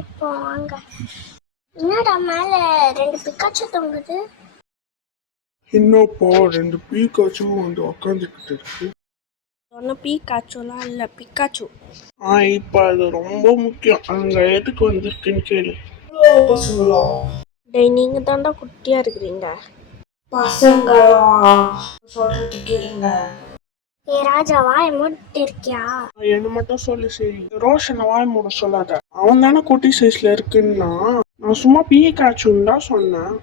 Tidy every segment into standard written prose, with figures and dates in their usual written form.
இப்போ வாங்க. என்னடா மேல 2 பிக்காச்சு தொங்குது? என்னப்பா 2 பீக்காச்சும் வந்து உக்காந்துக்கிட்டு இருக்கு. சொன்ன பீக்காச்சுலாம் இல்லை, பிக்காச்சு. இப்ப அது ரொம்ப முக்கியம். அங்க எதுக்கு வந்திருக்குன்னு கேளு. பசங்களா? டேய், நீங்க தாண்டா குட்டியா இருக்கிறீங்க. பசங்களா சொல்றது கேளுங்க. ஏ ராஜா, வாய மூடிட்டு இருக்கியா? என்ன மட்டும் சொல்லு சரி. ரோஷனை வாய மூட சொல்லாத. அவன் தானே குட்டி சைஸ்ல இருக்குன்னா, நான் சும்மா பீக்காச்சுன்னு தான் சொன்னேன்.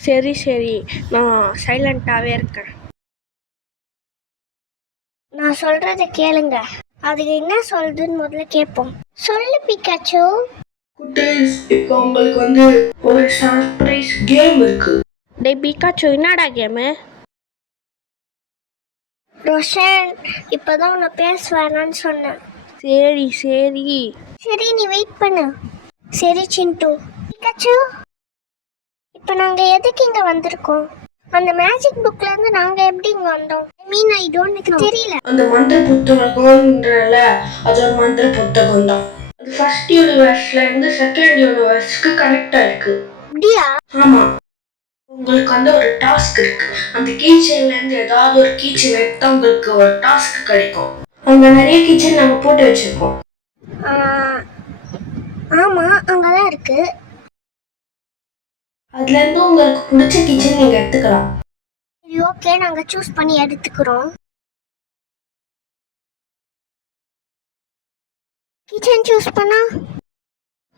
சரி சரி, நான் சைலண்டாவே இருக்கேன். நான் சொல்றத கேளுங்க. அதுக்கு என்ன சொல்றதுன்னு முதல்ல கேட்போம். சொல்லு பிக்காச்சு. குட்டீஸ், இப்போ உங்களுக்கு வந்து ஒரு சர்ப்ரைஸ் கேம் இருக்கு. டேய் பிக்காச்சு, என்னடா கேமு? ரோஷன், இப்பதான் உன்னை பேச வேணான்னு சொன்னேன். சரி சரி சரி, நீ வெயிட் பண்ணு. சரி சிண்டு. பிக்காச்சு, இப்போ நாங்க எதுக்கு இங்க வந்திருக்கோம்? அந்த மேஜிக் புக்ல இருந்து நாங்க எப்படி இங்க வந்தோம்? ஐ டோன்ட் எனக்கு தெரியல. அந்த மந்திர புத்தகம்ன்றல அது ஒரு மந்திர புத்தகம் தான். அது ஃபர்ஸ்ட் யூனிவர்ஸ்ல இருந்து செகண்ட் யூனிவர்ஸ்க்கு கனெக்ட் ஆயிருக்கு. அப்படியா? ஆமா. உங்களுக்கு வந்து ஒரு டாஸ்க் இருக்கு. அந்த கீச்சன்ல இருந்து ஏதாவது ஒரு கீச்சன் எடுத்தா உங்களுக்கு ஒரு டாஸ்க் கிடைக்கும். அங்க நிறைய கீச்சன் நாங்க போட்டு வச்சிருக்கோம். ஆமா, அங்கதான் இருக்கு. அதுல இருந்து உங்களுக்கு பிடிச்ச கீச்சன் நீங்க எடுத்துக்கலாம். சரி ஓகே, நாங்க சூஸ் பண்ணி எடுத்துக்கிறோம். கிச்சன் சூஸ் பண்ணா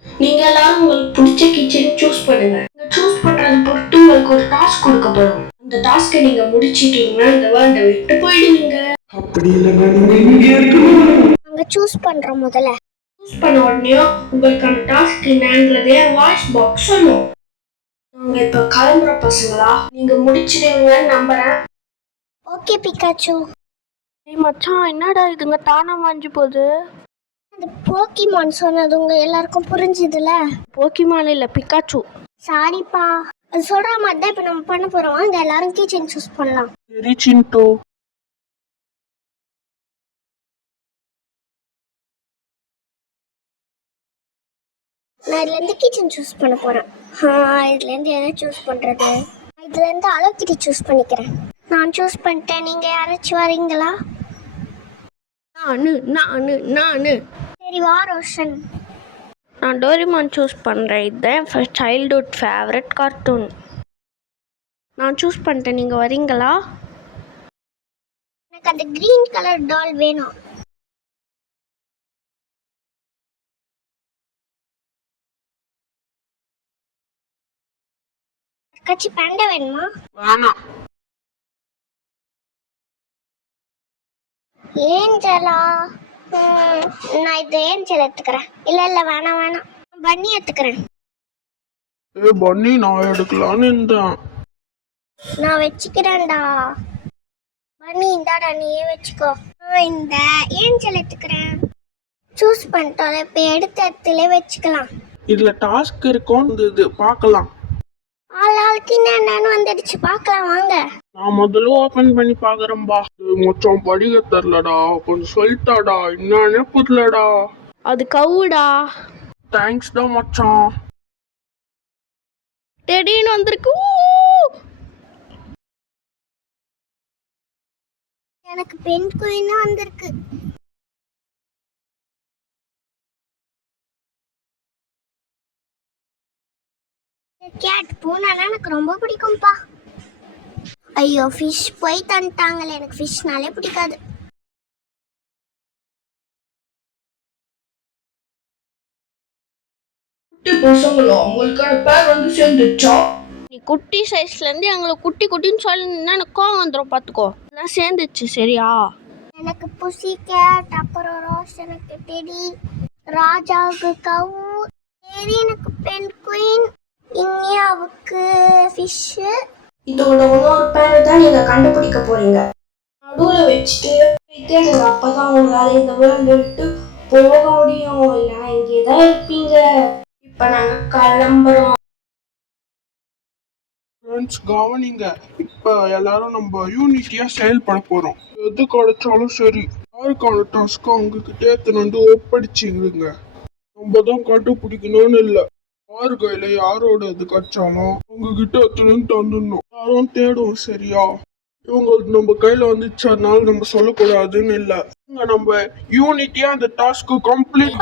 நீங்க எல்லாரும் உங்களுக்கு பிடிச்ச கிச்சன் சூஸ் பண்ணுங்க. நீங்க சூஸ் பண்றது பொறுத்து உங்களுக்கு ஒரு டாஸ்க் கொடுக்கப்படும். அந்த டாஸ்கை நீங்க முடிச்சிட்டீங்கன்னா இந்த வேர்ல்டை விட்டு போயிடுவீங்க. அப்படி இல்லைங்க, நீங்க இங்கே இருக்கணும். நாங்க சூஸ் பண்றோம். முதல்ல சூஸ் பண்ண உடனே உங்களுக்கான டாஸ்க் என்னங்கிறதே வாய்ஸ் பாக்ஸ் சொல்லும். நாங்க இப்ப கிளம்புற பசங்களா, நீங்க முடிச்சிடுவீங்கன்னு நம்புறேன். Okay Pikachu. ஏய் மச்சான், என்னடா இதுங்க தானா மாஞ்சு போகுது? அந்த போக்கிமான் சொன்னது உங்க எல்லாருக்கும் புரிஞ்சுதுல? போக்கிமான் இல்ல, பிக்காச்சு. சாரிப்பா. அது சொல்ற மாதிரி தான் இப்ப நம்ம பண்ண போறோம். அங்க எல்லாரும் கிச்சன் சூஸ் பண்ணலாம். சரி சிண்டு. நான் இதுல இருந்து கிச்சன் சூஸ் பண்ண போறேன். இதுல இருந்து எதை சூஸ் பண்றது? இதுல இருந்து அலோகிட்டி சூஸ் பண்ணிக்கிறேன். நான் சூஸ் பண்ணிட்டேன். நீங்க யாராச்சும் வரீங்களா? நானு. சரி வா ரோஷன். நான் டோரிமான் சூஸ் பண்ணுறேன். இதுதான் ஃபர்ஸ்ட் சைல்ட்ஹுட் ஃபேவரட் கார்ட்டூன். நான் சூஸ் பண்ணிட்டேன். நீங்கள் வரீங்களா? எனக்கு அந்த க்ரீன் கலர் டால் வேணும். கச்சி பேண்டா வேணுமா? வேணாம். ஏஞ்சலா? நான் இது ஏஞ்சல் எடுத்துக்கிறேன். இல்லை வேணாம், பன்னி எடுத்துக்கிறேன். பன்னி நான் எடுக்கலான்னு இருந்தேன். நான் வச்சுக்கிறேன்டா. பன்னி இந்தாடா, நீயே வச்சுக்கோ. இந்த ஏஞ்சல் எடுத்துக்கிறேன். சூஸ் பண்ணிட்டோம். இப்போ எடுத்த இடத்துல வச்சுக்கலாம். இதுல டாஸ்க் இருக்கும், இது பார்க்கலாம். ஆளுக்கு என்னன்னு வந்துடுச்சு, பார்க்கலாம் வாங்க. நான் முதல்ல ஓபன் பண்ணி பாக்குறேன்பா. மொச்சம் படிக்க தரலடா, கொஞ்சம் சொல்லிட்டாடா. என்னன்னு புரியலடா. அது கவுடா. தேங்க்ஸ் தான் மச்சான். டெடின்னு வந்திருக்கு. எனக்கு பெண் குயினா வந்திருக்கு. கேட் பூனாலாம் எனக்கு ரொம்ப பிடிக்கும்பா. ஐயோ, ஃபிஷ் போய் தந்துட்டாங்களே. எனக்கு ஃபிஷ்னாலே பிடிக்காது. குட்டி பசங்களா, உங்களுக்கான பேர் வந்து சேர்ந்துச்சா? நீ குட்டி சைஸ்ல இருந்து எங்களை குட்டி குட்டின்னு சொல்லினா எனக்கு கோவம் வந்துடும், பார்த்துக்கோ. எல்லாம் சேர்ந்துச்சு சரியா? எனக்கு புசி கேட், அப்புறம் ரோஸ், எனக்கு டெடி, ராஜாவுக்கு கவு, சரி எனக்கு பெண் குயின், இனியாவுக்கு ஃபிஷ்ஷு. இதோட ஒரு பேரை தான் நீங்க கண்டுபிடிக்க போறீங்க. நடுவில் வச்சுட்டு தேடுங்க. அப்பதான் உங்களால இந்த வேர்ல்டு விட்டு போக முடியும். இல்லைன்னா இங்கேதான் இருப்பீங்க. இப்ப நாங்க கிளம்புறோம். கவனிங்க, இப்ப எல்லாரும் நம்ம யூனிட்டியா செயல்பட போறோம். எது கிடைச்சாலும் சரி, யாருக்கான டாஸ்க் உங்ககிட்ட எடுத்துன்னு வந்து ஒப்படைச்சிடுங்க. நம்ம தான் கண்டுபிடிக்கணும்னு இல்ல. யாரு கையில யாரோட இது கச்சாலும் உங்ககிட்ட எத்தனும் தந்துடணும். யாரும் தேடுவோம் சரியா? இவங்க நம்ம கையில வந்துச்சு, அதனால நம்ம சொல்லக்கூடாதுன்னு இல்ல. நம்ம யூனிட்டியா அந்த டாஸ்க்கு கம்ப்ளீட்